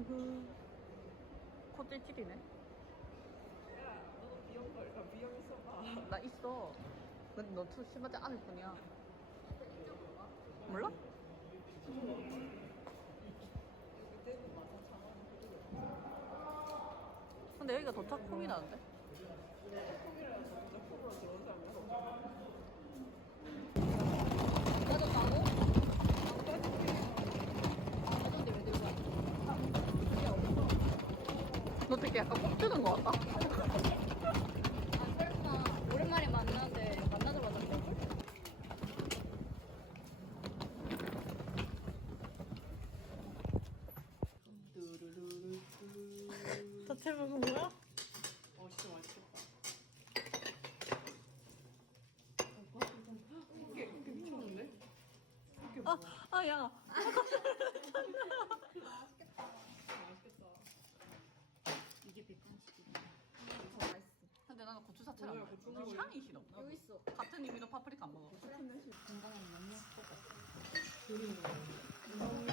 아이고 코 찔찔이네 야, 너도 비염 걸까? 비염 있어 봐. 나 있어 근데 너투 심하지 않을 뿐이야 몰라? 근데 여기가 더 짝꿍이 나는데? 콩이라서 진짜 콩으로 들어온 사람 없어. 빠졌다고? 빠졌는데 왜 들고 왔어? 너 되게 약간 꼭 주는 거 같다 Mm-hmm.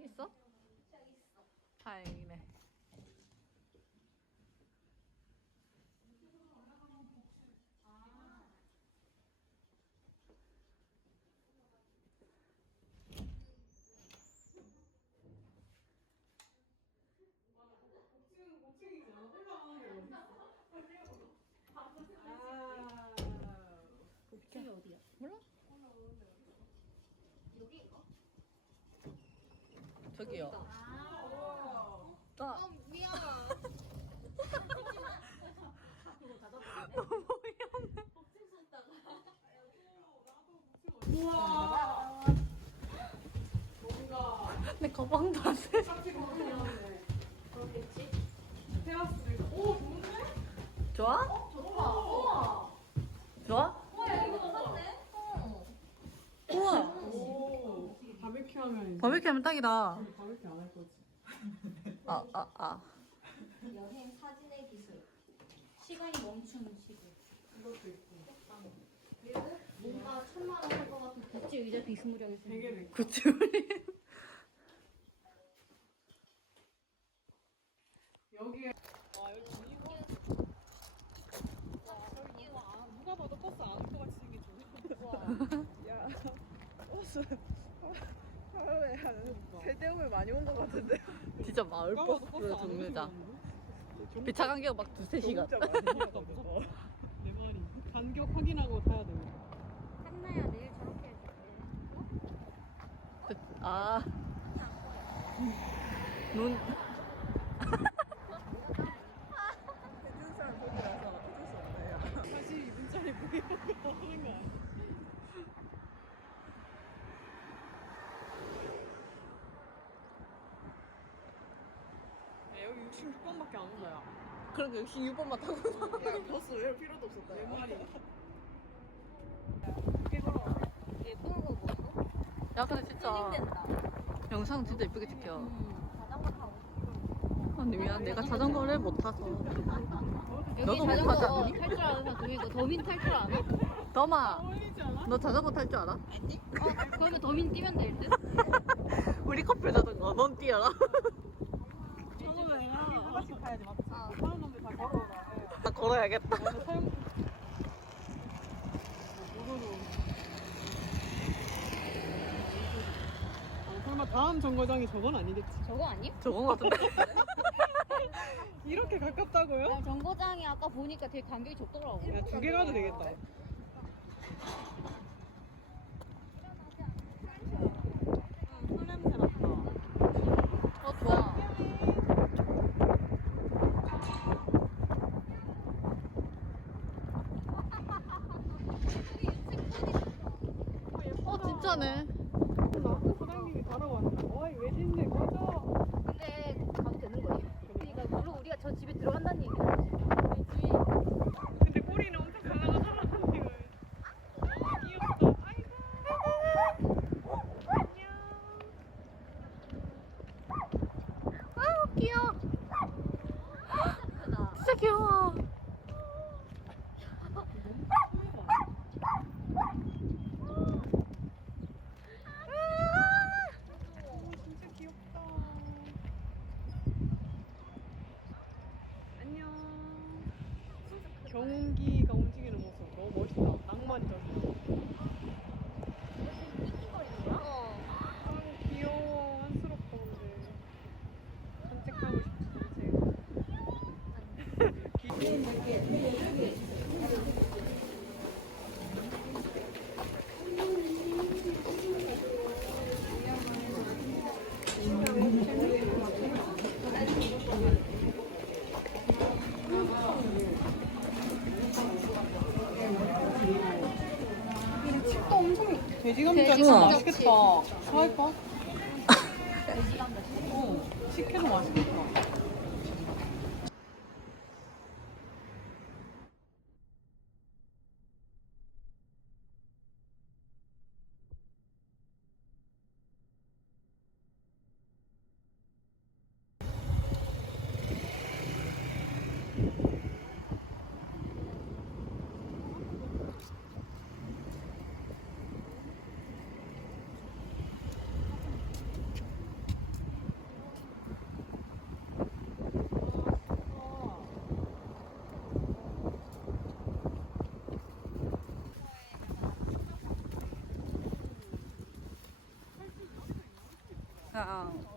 있어? 다행이네. 아. 복층이 어디야? 몰라? 여기인가? 저기요. 아 아, 미안 복층 썼다가 우와. 뭔가 내 가방도 안 돼. 깜찍. 그렇겠지? 테라스도 있고. 오, 좋은데? 좋아? 좋아 우와 좋아? 우와 이거 샀네? 어 우와. 오, 바베큐 하면 이제 바베큐 하면 딱이다. 바베큐 안 할 거지. 아, 아, 아. 여행 사진의 기술 시간이 멈춘 시구 이것도 있고. 그리고 뭔가 천만 원 할 것 같은 구찌 의자 비스무리하게 생긴 있고. 굿즈 우리. 여기에. 와, 여기 분위기가. 와, 누가 봐도 버스 안올것 같이 생긴 와. 야, 버스. 한 세대음을 많이 온 것 같은데. 진짜 마을 버스 정류장. 배차 간격 막 두세 시간. 내 말이. 간격 확인하고 타야 돼. 한나야 내일 저렇게 해줄게 그, 아. 눈. 해준 사람 거기라서 어쩔 수 없네. 사실 이 눈짜리 보이려고 하는 거야. 야, 여기 66번밖에 안 온다, 야. 그런 거 역시 6번만 타고. 야, 버스 왜 필요도 없었다. 내 말이. 얘 끌고 뭐 야, 근데 진짜. 힐링된다 영상 진짜 이쁘게 찍혀. 음, 자전거 타고 아니, 미안. 내가 자전거를 못 타서. 너도 못 않니? 탈줄 아는 사람 중에 더민 탈 줄 아나? 않아? 너 자전거 탈 줄 알아? 어, 그러면 더민 뛰면 될 듯? 우리 커플 자전거. 넌 뛰어라. 처음에 하나씩 가야지. 이거로. 아, 설마 다음 정거장이 저건 아니겠지? 저거 아님? 저건 같은데? 이렇게 가깝다고요? 아, 정거장이 아까 보니까 되게 간격이 좁더라고. 야, 두 개 가도 되겠다. 응, 술 냄새 났다. 어, 좋아. 어, 진짜네. 나 사장님이 왔다. 어이, 외진데 꺼져. 근데 가도 되는 거예요? 그러니까 물론 우리가 저 집에 들어간다는 얘기는 아니지. 근데 꼬리는 엄청 잘 나가잖아, 언니가. 귀엽다. 아이고. 안녕. 아우, 귀여워. 예쁘다. 진짜 귀여워. 진짜 귀엽다. 안녕. 경기가 움직이는 모습 너무 멋있다. 낭만적이야. 어. 아, 귀여워. 안쓰럽다, 근데. 산책하고 싶어, 산책. 칩도 엄청 돼지 감자 돼지 진짜 감자 맛있겠다.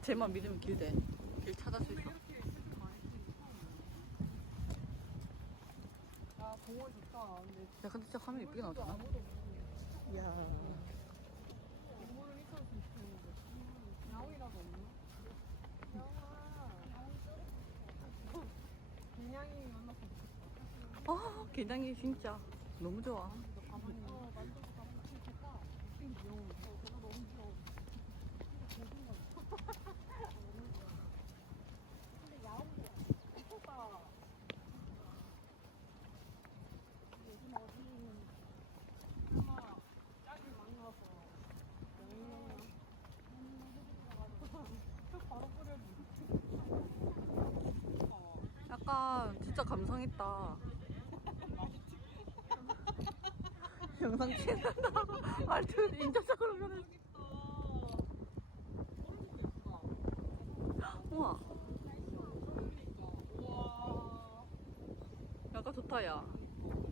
쟤만 믿으면 길 돼. 길수 있어. 야, 공원 좋다. 근데 야, 근데 진짜 화면 이쁘게 나오잖아. 야. 공원은 있었으면 좋겠는데. 야옹이라도 없나? 야옹아. 그냥이 만났어. 아, 게장이 진짜 너무 좋아. 가만히. 어, 만져도 가만히 좋겠다. 생 귀여워. 어, 그거 너무 귀여워. 근데 야옹도 예쁘다. 요즘 어디 아마 짝이 만나서 여행이나 쭉 바로 뿌려줘. 약간 진짜 감성 있다. 영상 찍는다. 말투 인자적으로 변해. 우와, 우와. 약간 좋다, 야.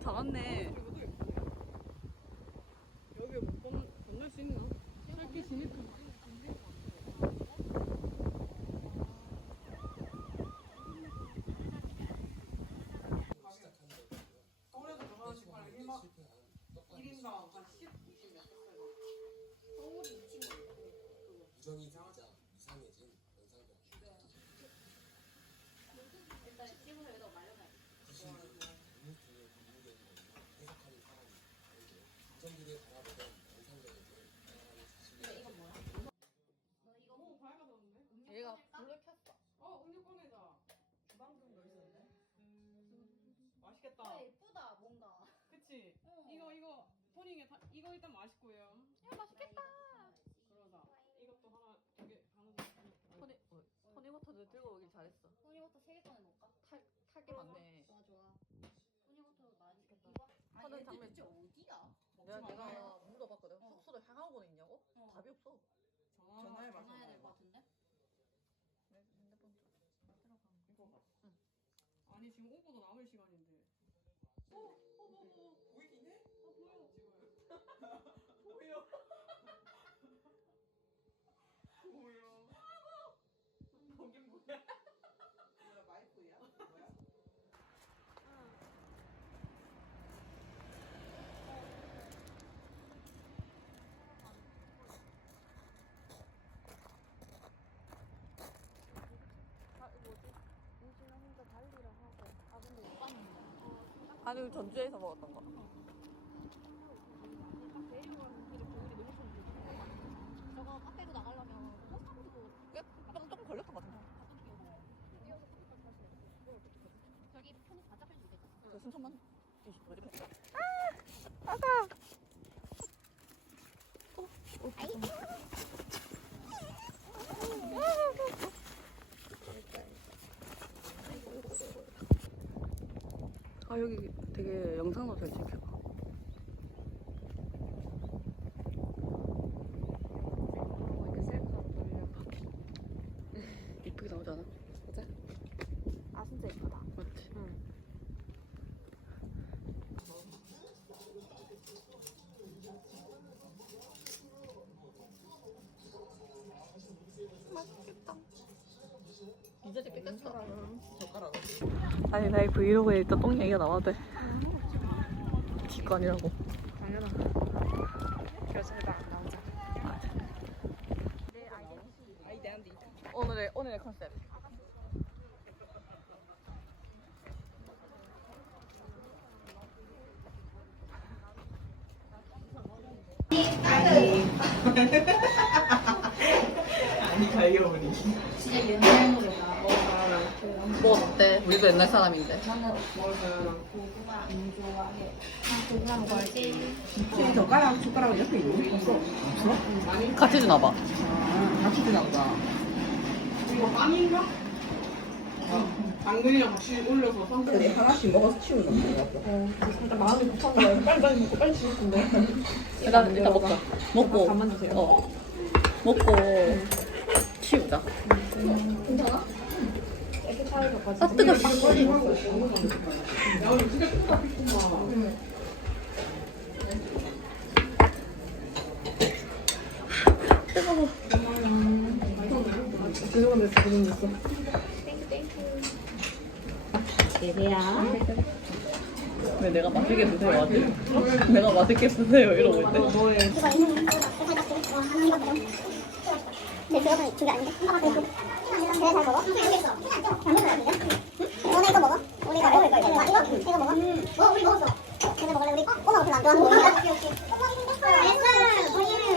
잘 왔네. 여기 못 건, 건널 수 있나? 짧게 지니까. 서울에도 저거 하나씩 팔아. 1만 1인당 한 10, 20 몇 개. 우정이 진짜 이상해진 연상병. 일단 찍어서 여기다 말려놔야 돼. 귀신이 국무중에 국무되는 해석하는 사람이 다르게 우정들이 바라보던 연상병에게 다양한 자신의 이건 뭐야? 너 이거 오, 밝아졌는데? 음료 얘가 꺼낼까? 불을 켰어. 어, 음료 꺼내자. 주방금 열렸네. 음, 맛있겠다. 아, 예쁘다 뭔가. 그치? 어. 이거, 이거, 토닝에 다, 이거 일단 맛있고요. 야 맛있겠다. 그러자. 이것도 하나, 두 개, 하나, 두 개. 토니, 어, 토니워터도 들고 오길 잘했어. 토니워터 세개 꺼내 놓을까? 탈, 탈게 많네. 좋아 좋아. 토니워터 맛있겠다. 장면. 대체 어디야? 내가, 먹지 마. 내가 물어봤거든. 어. 숙소를 향하고는 있냐고? 어. 답이 없어. 전화, 전화해봐. 전화해야 될것 같은데? 내 핸드폰 좀 들어가. 이거 봐. 아니, 지금 오고도 남을 시간인데. 아니 우리 전주에서 먹었던 거. 저거 카페로 나가려면 버스 타고 걸렸던 것 같은데. 저기 편에서 바짝 펴주면 되죠. 그 순천만 20분 이렇게. 아 여기 되게 영상도 잘 찍혀. 이쁘게 나오지 않아? 아 진짜 예쁘다. 맞지? 맛있겠다. 이제 뺏겼어. 아니 나의 브이로그에 일단 똥 얘기가 나와도 돼. 뒷관이라고. 당연하다. 결승에도 안 나오자. 오늘의 오늘의 컨셉. 뭐 어때? 우리도 옛날 사람인데. 고구마 걸지. 젓가락 숟가락 옆에 있니? 없어. 같이 주나 봐. 같이 드나 보다. 이거 빵인가? 당근이랑 같이 올려서 선크림 하나씩 먹어서 치우는 거 같아. 어, 진짜 마음이 급한 거야. 빨리 빨리 먹고 빨리 치울 건데. 일단 일단 먹자. 먹고. 주세요. 어. 먹고 치우자. 아 뜨거. 야, 우리 진짜 똑같겠구만. 죄송한데 지금 있어. 왜 내가 맛있게 드세요 하지? 내가 맛있게 드세요 이러고 있대. 너의 내 그거는 준비 아닌데? 아, 그래, 먹어? 이거 먹어? 오늘 이거? 아, 이거? 이거 먹어? 뭐, 우리 먹었어. 근데 먹을래, 우리? 어? 꼬마가 별로 안 좋아하는 거. 오케이, 오케이.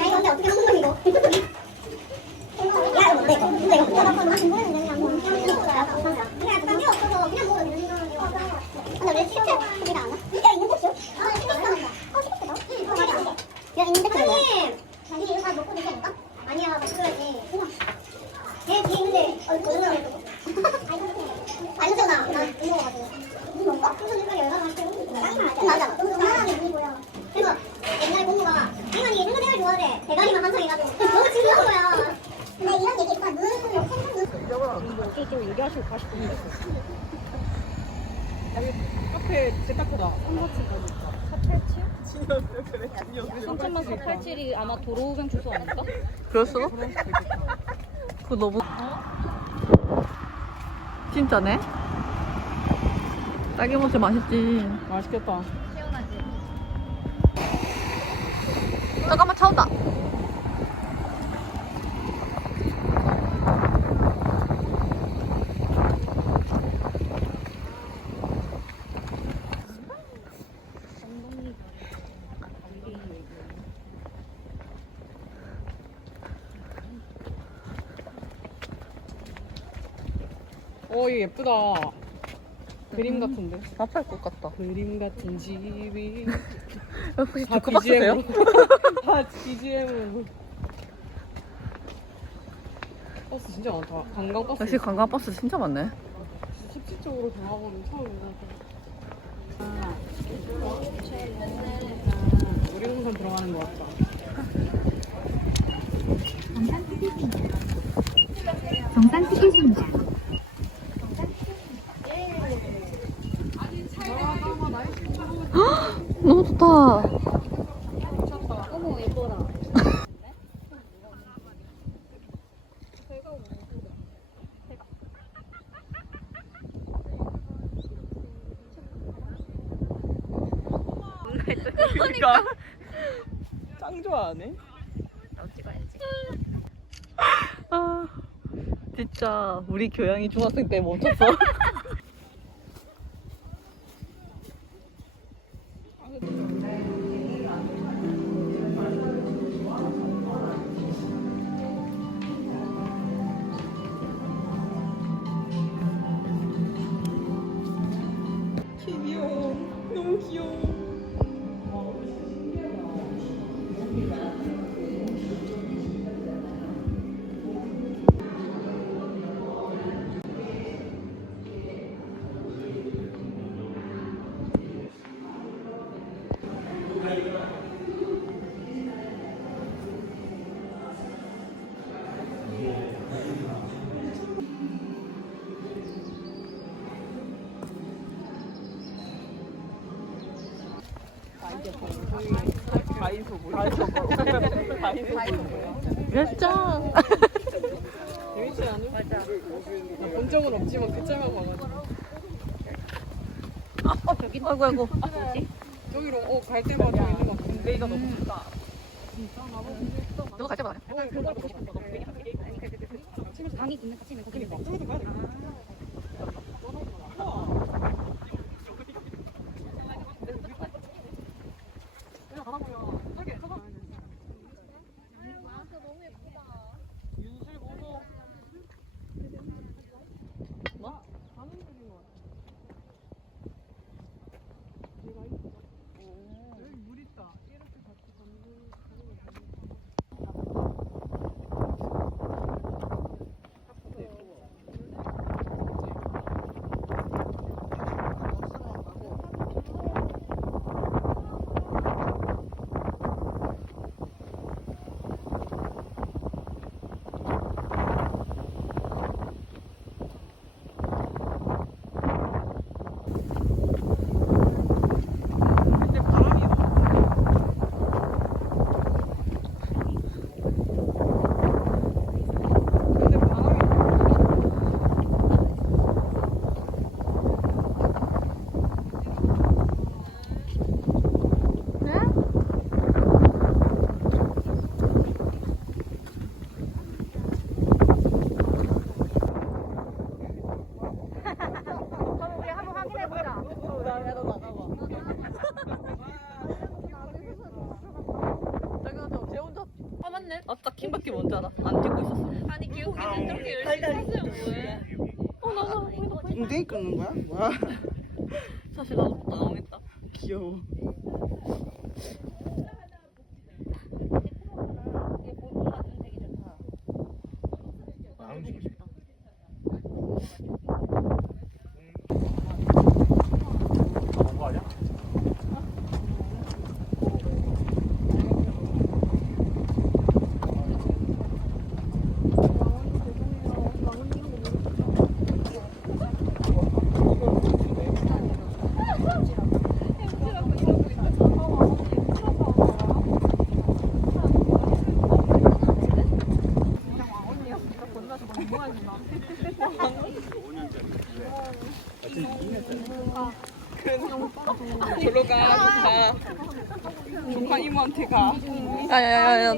이거 근데 어떻게 먹는 거, 이거? 야, 이거 뭔데, 이거? 이거 뭐야? 나 지금 모르는데, 그냥 뭐. 그냥 먹는 거야. 그냥 부담 필요 없어서 그냥 먹어도 되는 거라고. 근데 왜 시켰대? 소리가 안 나? 야, 있는 택시? 아, 시켰어. 어, 시켰어, 너? 응, 맞아, 안 돼. 야, 있는 택시 뭐야? 자기 이거 다 먹고 드셔볼까? 아니야, 먹어야지. 얘 뒤에 있는데 어 이거 얼마나 예쁘고 알잖아 나 이거 먹어가지고 무슨 먹어? 무슨 색깔이 얼마나 맛있고 맞아 너무 하나는 눈이 보여 그래서 옛날에 공부가 당연히 생선색을 좋아해 대가리만 한상해가지고 너무 징그러운 거야 근데 이런 얘기 있다 눈 생선 눈 좀 얘기하시고 가시고 여기 카페 진짜 크다. 3사층까지 있다. 487? 그래. 삼천만 487이 아마 도로우병 주소 아닐까? 그랬어? 그거 너무 진짜네? 딸기 모찌 맛있지. 맛있겠다. 잠깐만 차 온다. 예쁘다. 그림 같은데. 아플 것 같다. 그림 같은 집이. 혹시 다 조커박스 세요? BGM. 다 BGM으로. 버스 진짜 많다. 관광 버스. 역시 관광버스 진짜 많네. 실질적으로 경화보는 처음이다. 놀이동산 들어가는 것 같다. 정상 티켓입니다 아, 나 날씨 좋아. 좋다. 어머 예뻐라. 그러니까. 짱 좋아하네. 아, 진짜 우리 교양이 중학생 때 멈췄어. 귀여워. 너무 귀여워. 몇 장? 재밌지 않아? 맞아. 본 적은 없지만 그 짤만 봐가지고. 아이고 아이고. 저기로 어, 갈 때마다 있는 것 같은데. 내가 너무 좋다. 누가 갈 때마다. 방이 있는 같이 있는 거기 뭐. Yeah.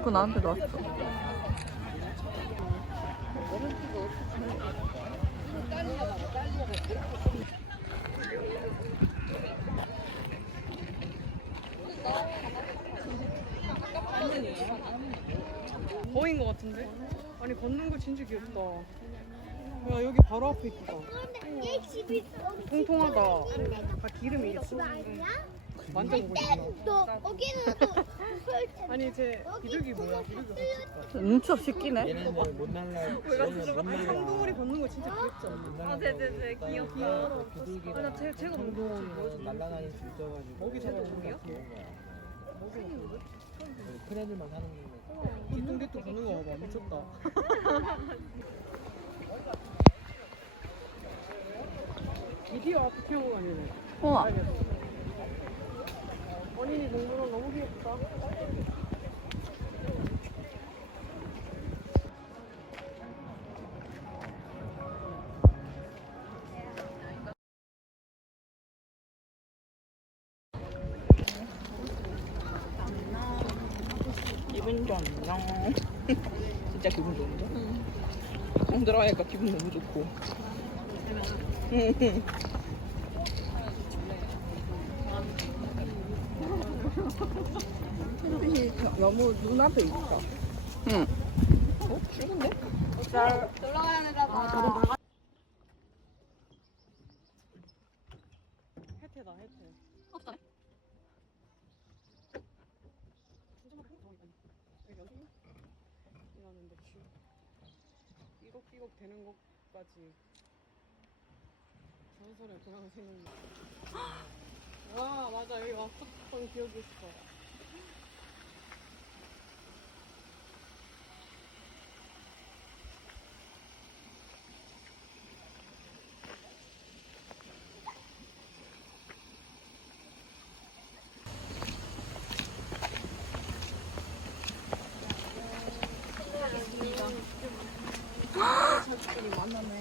그거 나한테 놨어. 거인 것 같은데? 아니 걷는 거 진짜 귀엽다. 야 여기 바로 앞에 있다. 있어. 통통하다. 다 기름이 싶다. 너 거기는 또 아니 쟤 비둘기 뭐야? 비둘기 눈치 없이 끼네. 얘네는 못 날라. 못. 상동물이 걷는 거 진짜 귀엽죠? 아, 네네네. 귀엽다. 아, 나 쟤- 쟤가 너무 상동물은 날라다닐 수 있어가지고. 먹이 잡아보는 거야? 큰 애들만 사는 거. 뒤뚱뒤뚱 걷는 거 봐봐 미쳤다. 드디어 앞에 키우고 다니네. 우와. 원인이 동물원 너무 귀엽다. 기분 좋네. 진짜 기분 좋은데? 응. 들어가니까 기분 너무 좋고. 응. 너무 눈앞에 있다. 응. 어? 죽은데? 이러는데 쥐. 삐걱삐걱 되는 것까지 전설의 고양 생긴. 와 맞아 여기 왔었던 기억이 있어. 이거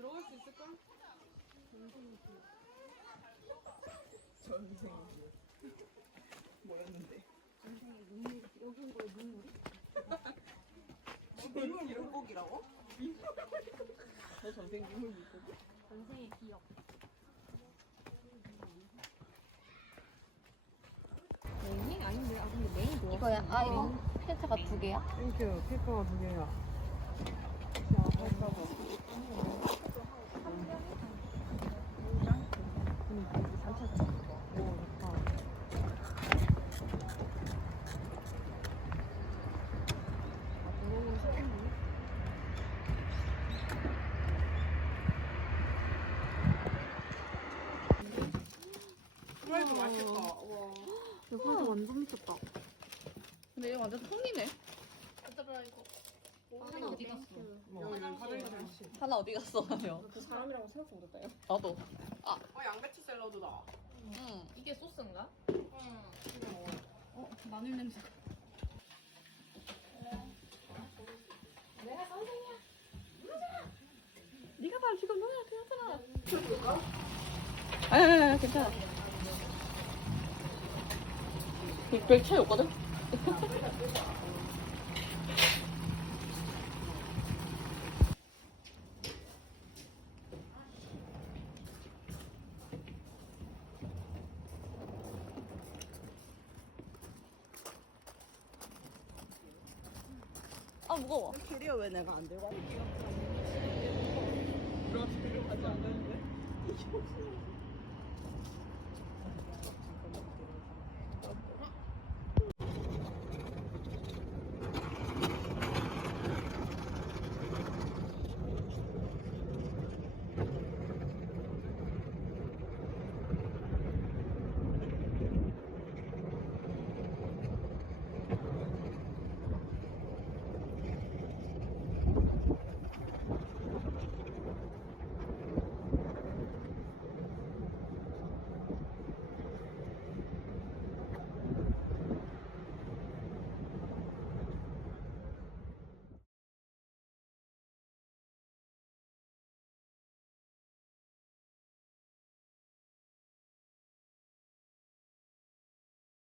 들어갈 수 있을까? 뭐였는데? 민물 물고기라고? 너 전생 민물 물고기? 전생의 기억. 아닌데 아 근데. 이거야. 아, 이거 필터가 두 개야? 땡큐 페이퍼가 두 개야 야 페이퍼가 이거 맛있겠다. 와. 화장 완전 미쳤다. 근데 얘 완전 통이네. 얘들아 이거 하나 어디 갔어? 하나 어디 갔어, 나요? 그 사람이라고 생각 못했다요. 나도. 어 양배추 샐러드다. 응. 이게 소스인가? 어 마늘 냄새. 네가 봐, 지금 너야, 괜찮아. 아, 괜찮아. 별 차이 없거든? 아, 캐리어 왜 내가 안 들고 왔지? 브러쉬를 가지 않았는데? 이게 없어.